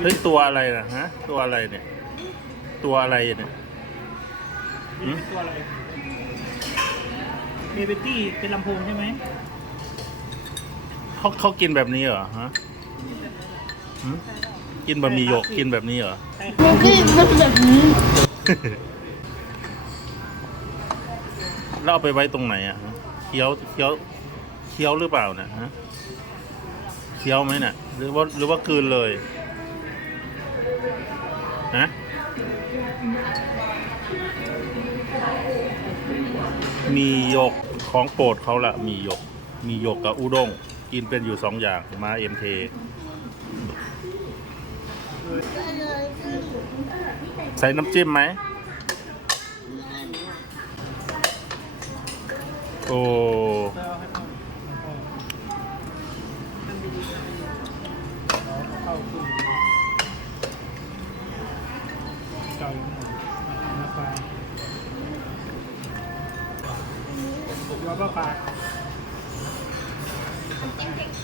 เฮ้ยตัวอะไรนะฮะ ตัวอะไรเนี่ย ตัวอะไรเนี่ยหืมเป็นตัวอะไรเบเบตี้เป็นลำโพงใช่ไหมเขาเขากินแบบนี้เหรอฮะหืมกินบะหมี่หยกกินแบบนี้เหรอใช่โมกี้มันแบบนี้แล้วเอาไปไว้ตรงไหนอะฮะเคี้ยวเคี้ยวเคี้ยวหรือเปล่าเนี่ยฮะเคี้ยวไหมเนี่ยหรือว่าหรือว่ากลืนเลย ฮะมีหยกของโปรดเขาละมีหยก มีหยกกับอุด้งกินเป็นอยู่สองอย่างมาเอ็มเคใส่น้ำจิ้มไหม โอ้เข้า นเก่าอยู่หมดน้ำปลาแล้วก็ปลากินเผ็ดค่ะ